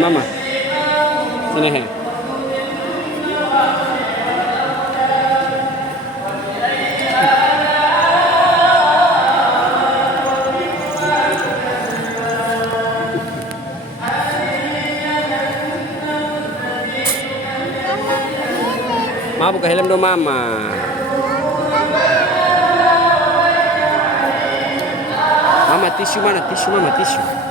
mama. Sini he. Mama buka helm dong mama. Mama tisu mana? Tisu mama tisu.